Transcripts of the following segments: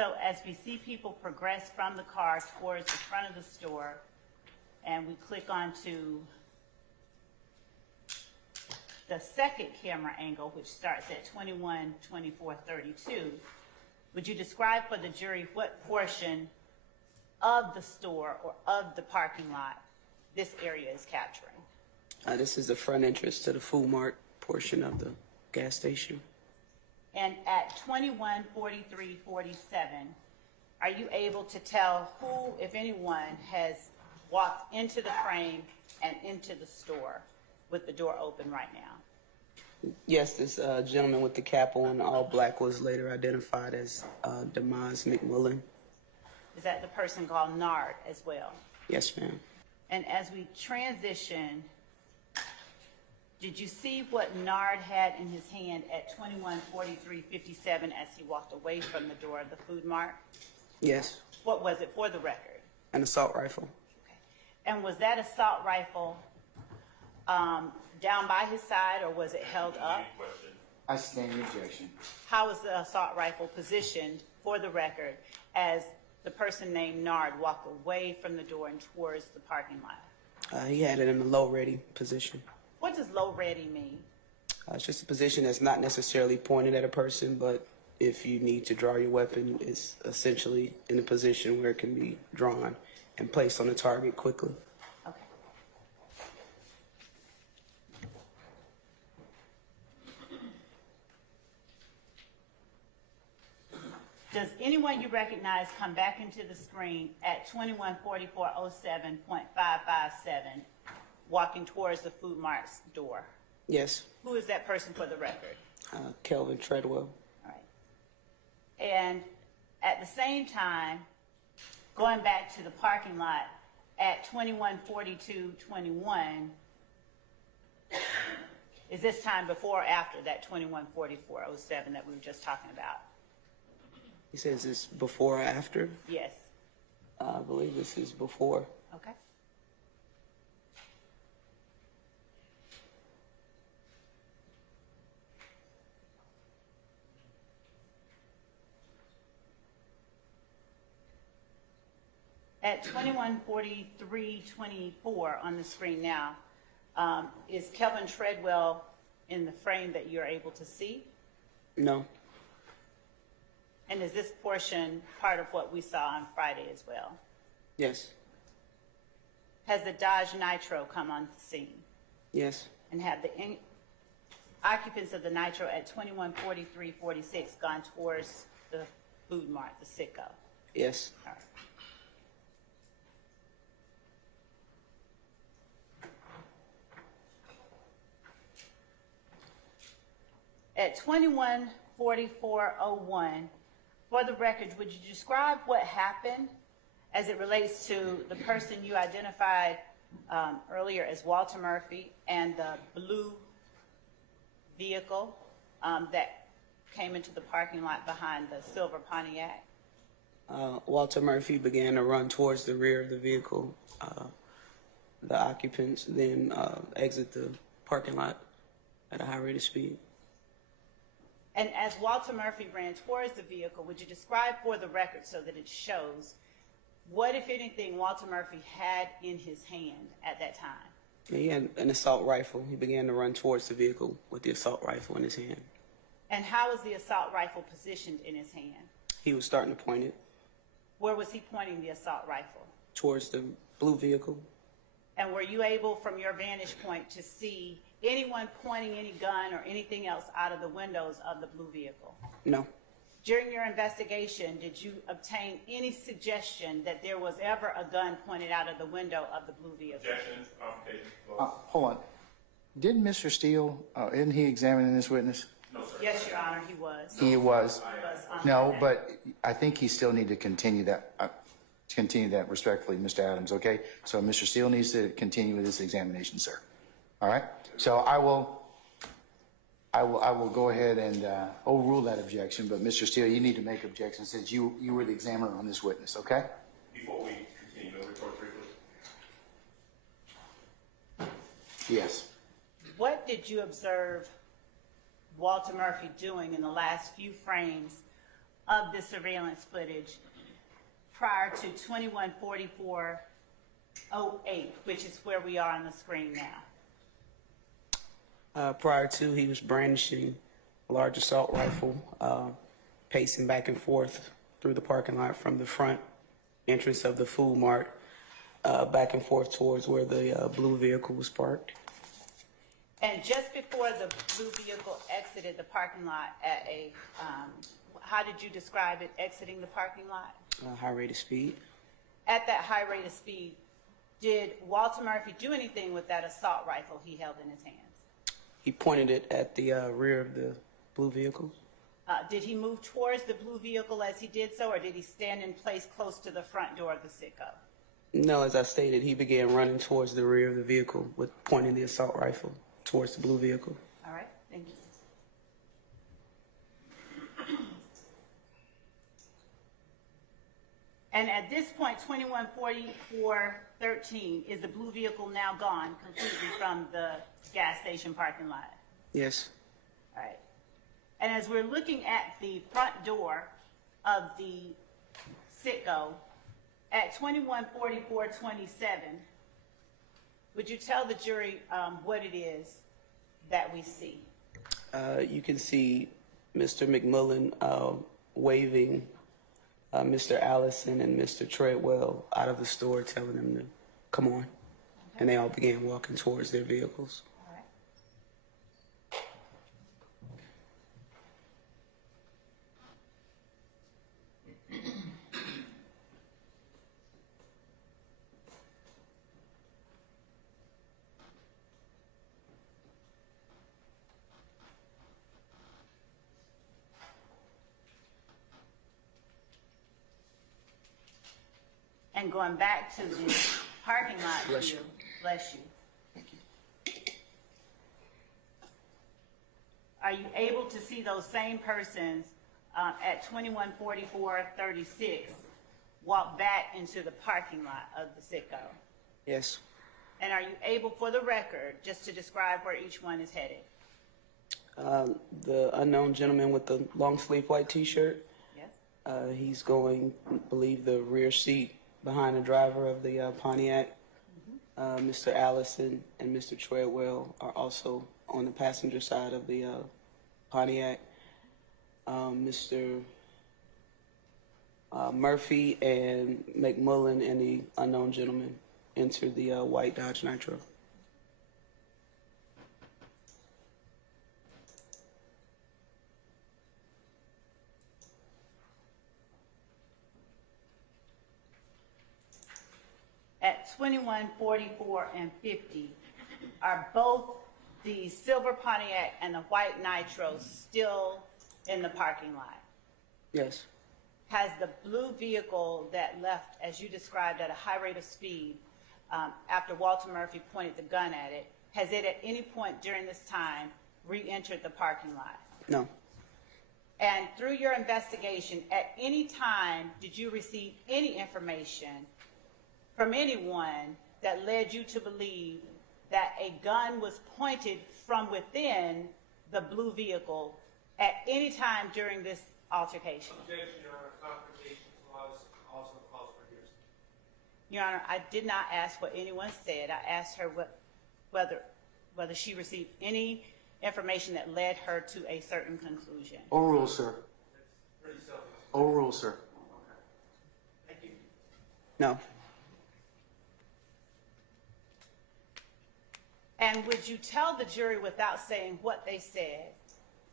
So as we see people progress from the car towards the front of the store, and we click onto the second camera angle, which starts at 21:24:32, would you describe for the jury what portion of the store or of the parking lot this area is capturing? This is the front entrance to the Food Mart portion of the gas station. And at 21:43:47, are you able to tell who, if anyone, has walked into the frame and into the store with the door open right now? Yes, this gentleman with the cap on, all black, was later identified as Demise McMullen. Is that the person called Nard as well? Yes, ma'am. And as we transition, did you see what Nard had in his hand at 21:43:57 as he walked away from the door of the Food Mart? Yes. What was it, for the record? An assault rifle. Okay. And was that assault rifle down by his side, or was it held up? I stand the objection. How was the assault rifle positioned, for the record, as the person named Nard walked away from the door and towards the parking lot? He had it in a low ready position. What does low ready mean? It's just a position that's not necessarily pointed at a person, but if you need to draw your weapon, it's essentially in a position where it can be drawn and placed on the target quickly. Okay. Does anyone you recognize come back into the screen at 21:44:07.557, walking towards the Food Mart's door? Yes. Who is that person, for the record? Kelvin Treadwell. All right. And at the same time, going back to the parking lot at 21:42:21, is this time before or after that 21:44:07 that we were just talking about? He says this before or after? Yes. I believe this is before. Okay. At 21:43:24 on the screen now, is Kelvin Treadwell in the frame that you're able to see? No. And is this portion part of what we saw on Friday as well? Yes. Has the Dodge Nitro come on the scene? Yes. And have the occupants of the Nitro at 21:43:46 gone towards the Food Mart, the Sicko? Yes. All right. At 21:44:01, for the record, would you describe what happened as it relates to the person you identified earlier as Walter Murphy and the blue vehicle that came into the parking lot behind the silver Pontiac? Walter Murphy began to run towards the rear of the vehicle. The occupants then exit the parking lot at a high rate of speed. And as Walter Murphy ran towards the vehicle, would you describe for the record, so that it shows, what, if anything, Walter Murphy had in his hand at that time? He had an assault rifle. He began to run towards the vehicle with the assault rifle in his hand. And how was the assault rifle positioned in his hand? He was starting to point it. Where was he pointing the assault rifle? Towards the blue vehicle. And were you able, from your vantage point, to see anyone pointing any gun or anything else out of the windows of the blue vehicle? No. During your investigation, did you obtain any suggestion that there was ever a gun pointed out of the window of the blue vehicle? Objection. Confrontation. Hold on. Didn't Mr. Steele, isn't he examining this witness? No, sir. Yes, Your Honor, he was. He was. on No, that. but I think he still need to continue that respectfully, Mr. Adams, okay? So Mr. Steele needs to continue with this examination, sir. All right? So I will go ahead and overrule that objection, but Mr. Steele, you need to make objections since you were the examiner on this witness, okay? Before we continue, no report briefly. Yes. What did you observe Walter Murphy doing in the last few frames of the surveillance footage prior to 21:44:08, which is where we are on the screen now? Prior to, he was brandishing a large assault rifle, pacing back and forth through the parking lot from the front entrance of the food mart back and forth towards where the blue vehicle was parked. And just before the blue vehicle exited the parking lot at a, how did you describe it, exiting the parking lot? High rate of speed. At that high rate of speed, did Walter Murphy do anything with that assault rifle he held in his hands? He pointed it at the rear of the blue vehicle. Did he move towards the blue vehicle as he did so, or did he stand in place close to the front door of the sicko? No, as I stated, he began running towards the rear of the vehicle with pointing the assault rifle towards the blue vehicle. All right, thank you. And at this point, 21:44:13, is the blue vehicle now gone completely from the gas station parking lot? Yes. All right. And as we're looking at the front door of the sicko at 21:44:27, would you tell the jury what it is that we see? You can see Mr. McMullen waving Mr. Allison and Mr. Treadwell out of the store, telling them to come on. And they all began walking towards their vehicles. All right. And going back to the parking lot Bless view, you. bless you. Are you able to see those same persons at 21:44:36 walk back into the parking lot of the sicko? Yes. And are you able, for the record, just to describe where each one is headed? The unknown gentleman with the long sleeve white t-shirt, Yes. he's going, I believe, the rear seat behind the driver of the Pontiac. Mr. Allison and Mr. Treadwell are also on the passenger side of the Pontiac. Mr. Murphy and McMullen and the unknown gentleman entered the white Dodge Nitro. At 21:44:50, are both the silver Pontiac and the white Nitro still in the parking lot? Yes. Has the blue vehicle that left, as you described, at a high rate of speed after Walter Murphy pointed the gun at it, has it at any point during this time re-entered the parking lot? No. And through your investigation, at any time did you receive any information from anyone that led you to believe that a gun was pointed from within the blue vehicle at any time during this altercation? Objection, Your Honor. Confrontation clause also calls for hearsay. Your Honor, I did not ask what anyone said. I asked her whether she received any information that led her to a certain conclusion. Overrule, sir. That's pretty selfish. Overrule, sir. Thank you. No. And would you tell the jury, without saying what they said,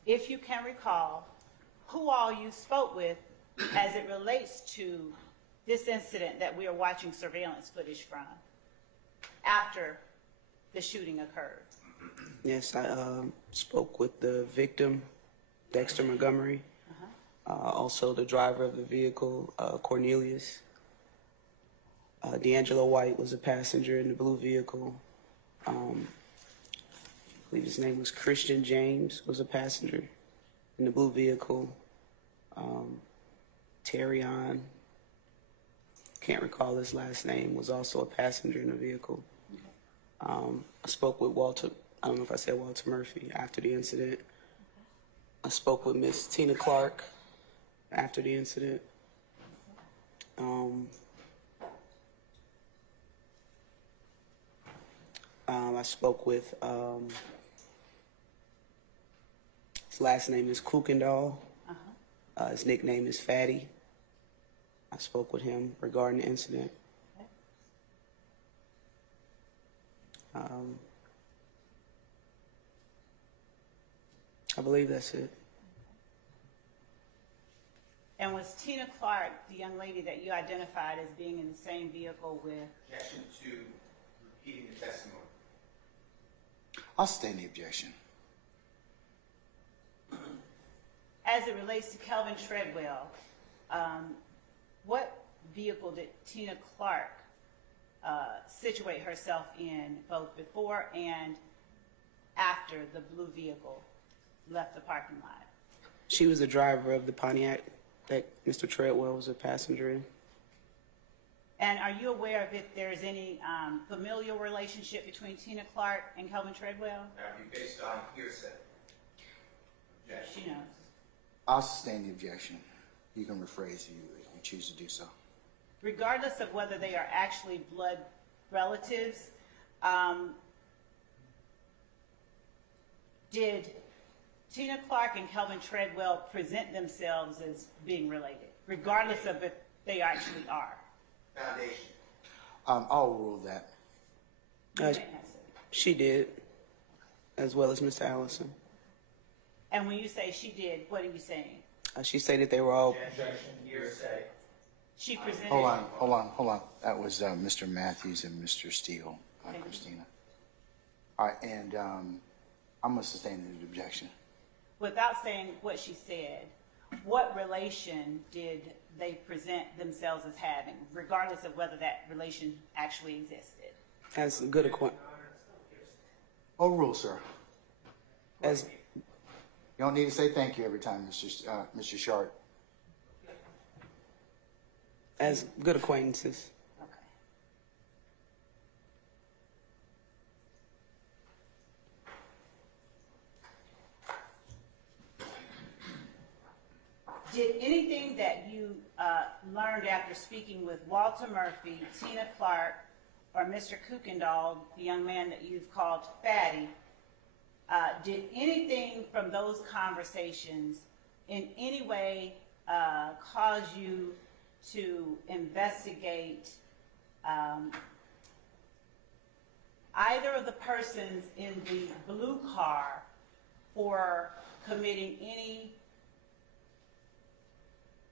if you can recall, who all you spoke with as it relates to this incident that we are watching surveillance footage from after the shooting occurred? Yes, I spoke with the victim, Dexter Montgomery, also the driver of the vehicle, Cornelius. D'Angelo White was a passenger in the blue vehicle. I believe his name was Christian James, was a passenger in the blue vehicle. Terrion, can't recall his last name, was also a passenger in the vehicle. I spoke with Walter, I don't know if I said Walter Murphy, after the incident. I spoke with Miss Tina Clark, after the incident. I spoke with, his last name is Kuykendall. His nickname is Fatty. I spoke with him regarding the incident. I believe that's it. And was Tina Clark the young lady that you identified as being in the same vehicle with? Objection to repeating the testimony. I'll sustain the objection. As it relates to Kelvin Treadwell, what vehicle did Tina Clark situate herself in both before and after the blue vehicle left the parking lot? She was the driver of the Pontiac that Mr. Treadwell was a passenger in. And are you aware of if there is any familial relationship between Tina Clark and Kelvin Treadwell? That would be based on hearsay. Objection. She knows. I'll sustain the objection. You can rephrase if you choose to do so. Regardless of whether they are actually blood relatives, did Tina Clark and Kelvin Treadwell present themselves as being related, regardless of if they actually are? Foundation. I'll rule that. You may have said. She did, as well as Mr. Allison. And when you say she did, what are you saying? She stated they were all. Objection. Hearsay. She presented. Hold on. That was Mr. Matthews and Mr. Steele, Christina. All right, and I'm going to sustain the objection. Without saying what she said, what relation did they present themselves as having, regardless of whether that relation actually existed? As a good acquaintance. Overrule, sir. As You don't need to say thank you every time, Mr. Shard. good acquaintances. Okay. Did anything that you learned after speaking with Walter Murphy, Tina Clark, or Mr. Kuykendall, the young man that you've called Fatty, did anything from those conversations in any way cause you to investigate either of the persons in the blue car for committing any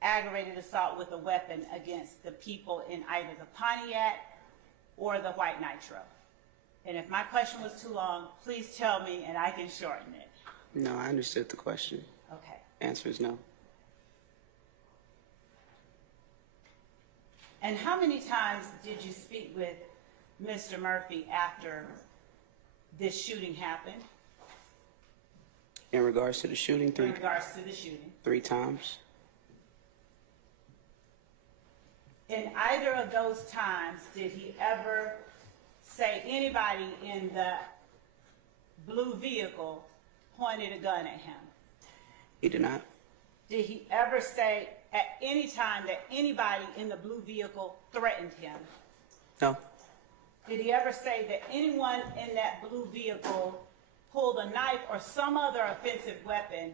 aggravated assault with a weapon against the people in either the Pontiac or the White Nitro? And if my question was too long, please tell me and I can shorten it. No, I understood the question. Okay. Answer is no. And how many times did you speak with Mr. Murphy after this shooting happened? In regards to the shooting, In regards to the shooting. 3 times. In either of those times, did he ever say anybody in the blue vehicle pointed a gun at him? He did not. Did he ever say at any time that anybody in the blue vehicle threatened him? No. Did he ever say that anyone in that blue vehicle pulled a knife or some other offensive weapon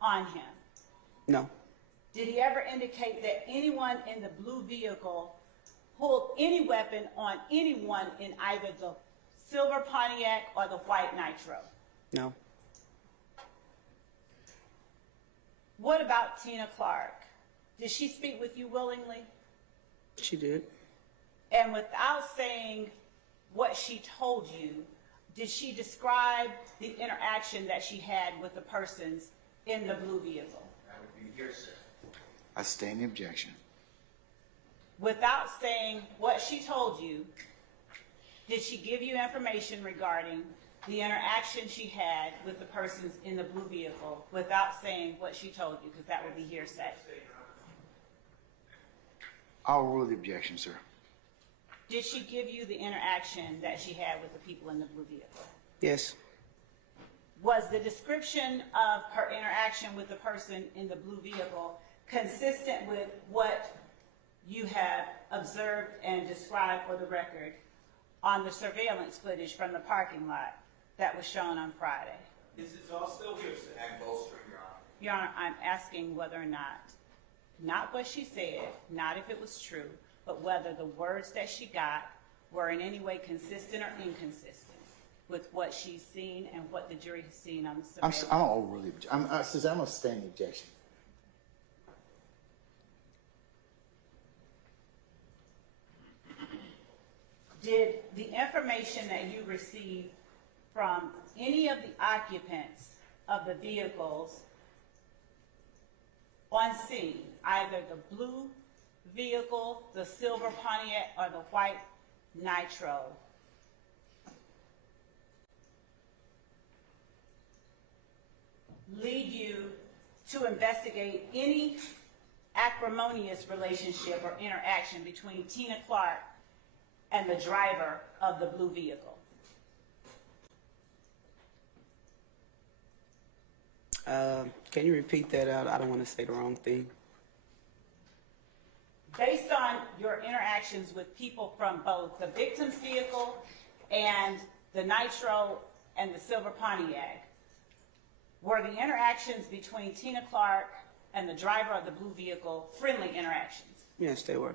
on him? No. Did he ever indicate that anyone in the blue vehicle pulled any weapon on anyone in either the silver Pontiac or the white Nitro? No. What about Tina Clark? Did she speak with you willingly? She did. And without saying what she told you, did she describe the interaction that she had with the persons in the blue vehicle? That would be hearsay. I sustain the objection. Without saying what she told you, did she give you information regarding the interaction she had with the persons in the blue vehicle without saying what she told you? Because that would be hearsay. I'll rule the objection, sir. Did she give you the interaction that she had with the people in the blue vehicle? Yes. Was the description of her interaction with the person in the blue vehicle consistent with what you have observed and described for the record on the surveillance footage from the parking lot that was shown on Friday? This is all still hearsay and bolstering, Your Honor. Your Honor, I'm asking whether or not what she said, not if it was true, but whether the words that she got were in any way consistent or inconsistent with what she's seen and what the jury has seen on the surveillance. I'm overly, I'm a standing objection. Did the information that you received from any of the occupants of the vehicles on scene, either the blue vehicle, the silver Pontiac, or the white Nitro, lead you to investigate any acrimonious relationship or interaction between Tina Clark and the driver of the blue vehicle? Can you repeat that out? I don't want to say the wrong thing. Based on your interactions with people from both the victim's vehicle and the Nitro and the silver Pontiac, were the interactions between Tina Clark and the driver of the blue vehicle friendly interactions? Yes, they were.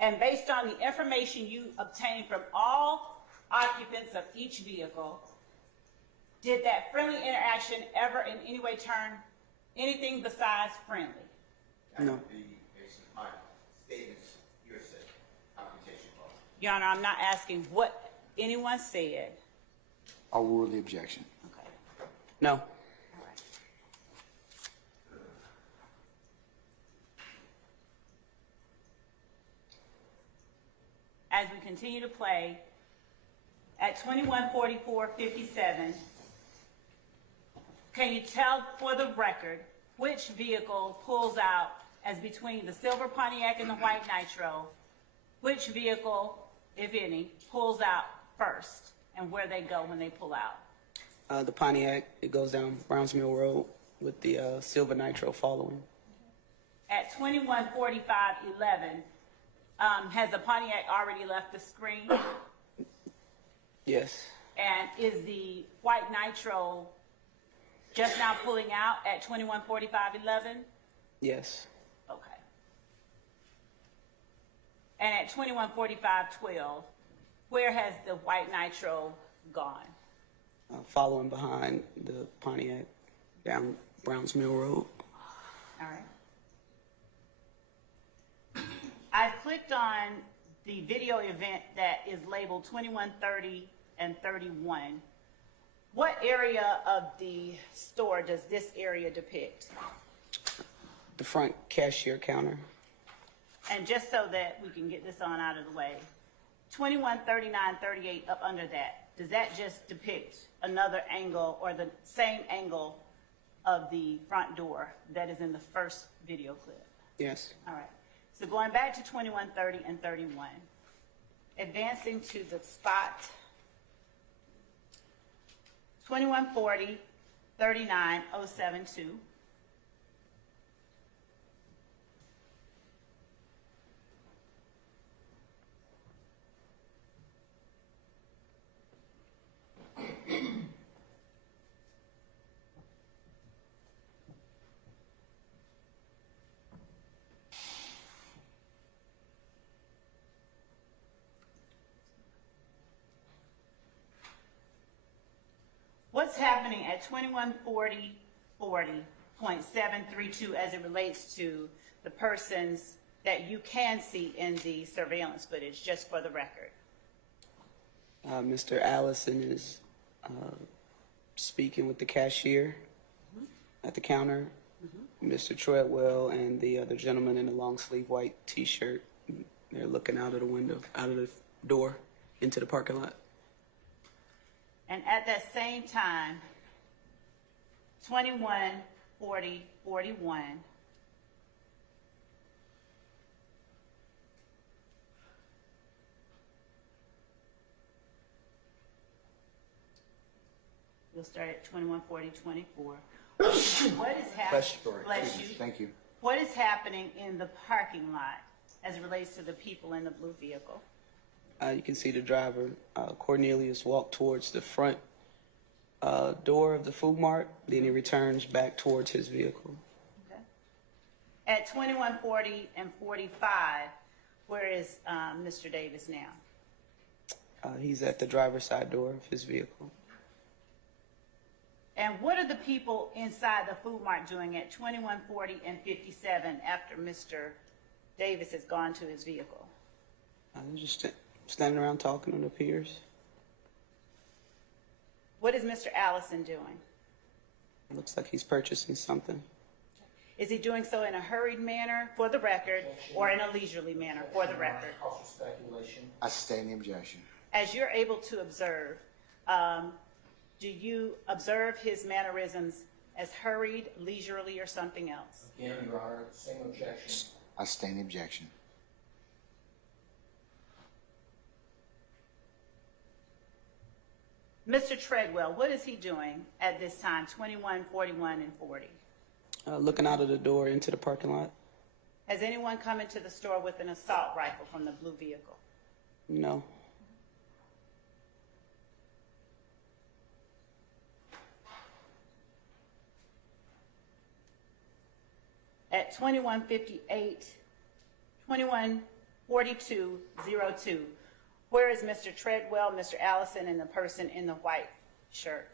And based on the information you obtained from all occupants of each vehicle, did that friendly interaction ever in any way turn anything besides friendly? That No. would be based on my statements, hearsay, computation law. Your Honor, I'm not asking what anyone said. Overrule objection. Okay. No. All right. As we continue to play, at 21:44:57, can you tell for the record which vehicle pulls out as between the silver Pontiac and the white Nitro? Which vehicle, if any, pulls out first and where they go when they pull out? The Pontiac, it goes down Browns Mill Road with the silver Nitro following. At 21:45:11, has the Pontiac already left the screen? Yes. And is the white Nitro just now pulling out at 21:45:11? Yes. Okay. And at 21:45:12, where has the white Nitro gone? Following behind the Pontiac down Browns Mill Road. All right. I've clicked on the video event that is labeled 21:30 and 31. What area of the store does this area depict? The front cashier counter. And just so that we can get this on out of the way, 21:39:38 up under that, does that just depict another angle or the same angle of the front door that is in the first video clip? Yes. All right. So going back to 21:30 and 31, advancing to the spot 21:40:39:072. What's happening at 21:40:40.732 as it relates to the persons that you can see in the surveillance footage, just for the record? Mr. Allison is speaking with the cashier at the counter. Mr. Treadwell and the other gentleman in the long sleeve white T-shirt, they're looking out of the window, out of the door into the parking lot. And at that same time, 21:40:41, we'll start at 21:40:24. What is happening? Bless you. Thank you. What is happening in the parking lot as it relates to the people in the blue vehicle? You can see the driver, Cornelius, walk towards the front door of the food mart, then he returns back towards his vehicle. Okay. At 2140 and 45, where is Mr. Davis now? He's at the driver's side door of his vehicle. And what are the people inside the food mart doing at 2140 and 57 after Mr. Davis has gone to his vehicle? They're just standing around talking to their peers. What is Mr. Allison doing? Looks like he's purchasing something. Is he doing so in a hurried manner, for the record, or in a leisurely manner, for the record? I sustain the objection. As you're able to observe, do you observe his mannerisms as hurried, leisurely, or something else? Again, Your Honor, same objection. I sustain the objection. Mr. Treadwell, what is he doing at this time, 21, 41, and 40? Looking out of the door into the parking lot. Has anyone come into the store with an assault rifle from the blue vehicle? No. At 2158, 214202, where is Mr. Treadwell, Mr. Allison, and the person in the white shirt?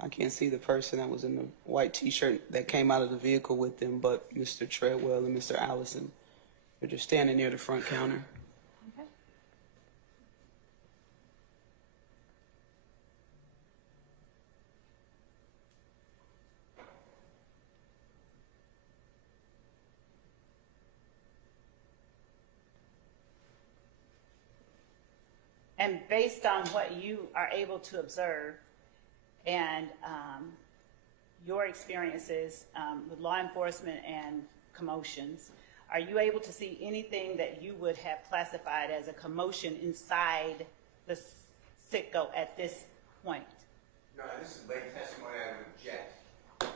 I can't see the person that was in the white T-shirt that came out of the vehicle with them, but Mr. Treadwell and Mr. Allison. They're just standing near the front counter. Okay. And based on what you are able to observe and your experiences with law enforcement and commotions, are you able to see anything that you would have classified as a commotion inside the sitco at this point? No, this is late testimony. I would object to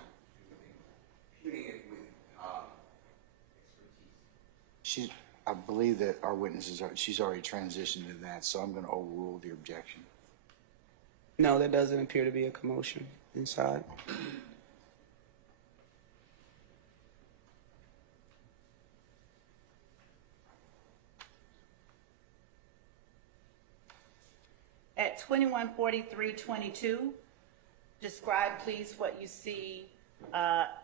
imputing it with expertise. I believe that our witnesses she's already transitioned to that, so I'm going to overrule the objection. No, there doesn't appear to be a commotion inside. At 214322, describe please what you see,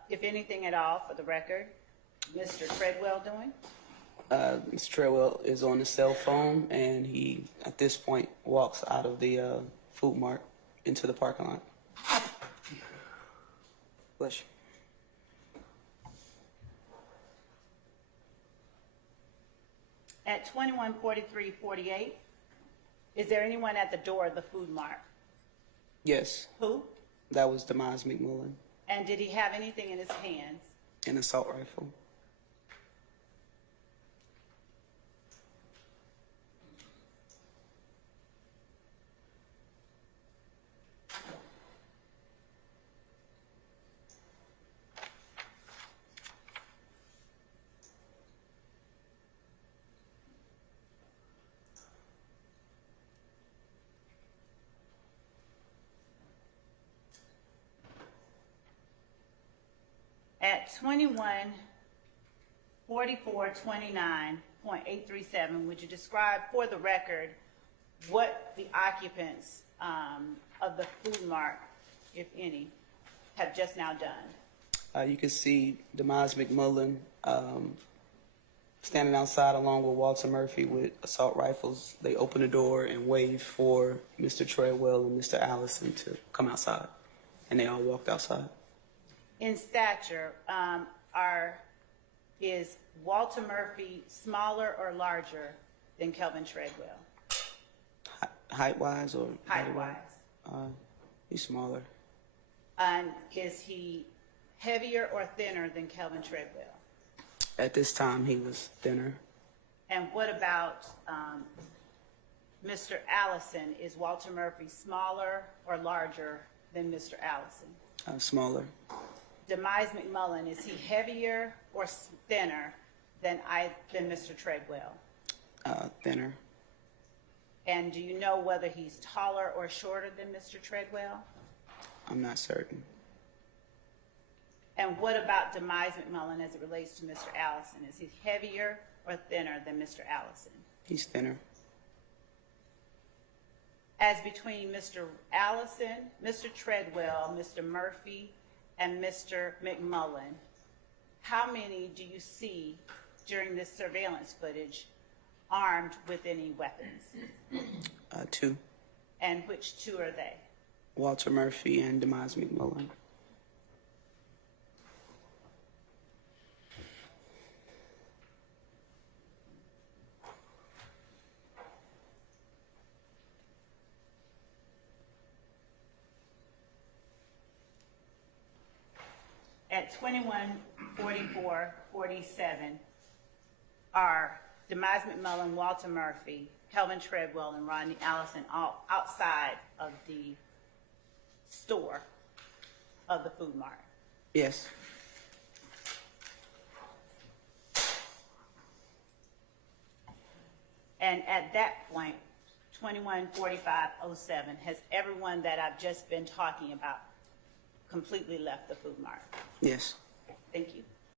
if anything at all, for the record, Mr. Treadwell doing? Mr. Treadwell is on the cell phone, and he, at this point, walks out of the food mart into the parking lot. Bless you. At 214348, is there anyone at the door of the food mart? Yes, Who? that was Demise McMullen, And did he have anything in his hands? an assault rifle. At 214429.837, would you describe for the record what the occupants of the food mart, if any, have just now done? You can see Demise McMullen standing outside along with Walter Murphy with assault rifles. They open the door and wave for Mr. Treadwell and Mr. Allison to come outside, and they all walked outside. In stature, is Walter Murphy smaller or larger than Kelvin Treadwell? Height-wise or Height-wise. He's smaller. And is he heavier or thinner than Kelvin Treadwell? At this time, he was thinner. And what about Mr. Allison? Is Walter Murphy smaller or larger than Mr. Allison? Smaller. Demise McMullen, is he heavier or thinner than Mr. Treadwell? Thinner. And do you know whether he's taller or shorter than Mr. Treadwell? I'm not certain. And what about Demise McMullen as it relates to Mr. Allison? Is he heavier or thinner than Mr. Allison? He's thinner. As between Mr. Allison, Mr. Treadwell, Mr. Murphy, and Mr. McMullen, how many do you see during this surveillance footage armed with any weapons? 2. And which two are they? Walter Murphy and Demise McMullen. At 21:44:47 are Demise McMullen, Walter Murphy, Kelvin Treadwell, and Rodney Allison all outside of the store of the Food Mart. Yes. And at that point, 21:45:07, has everyone that I've just been talking about completely left the Food Mart? Yes. Thank you.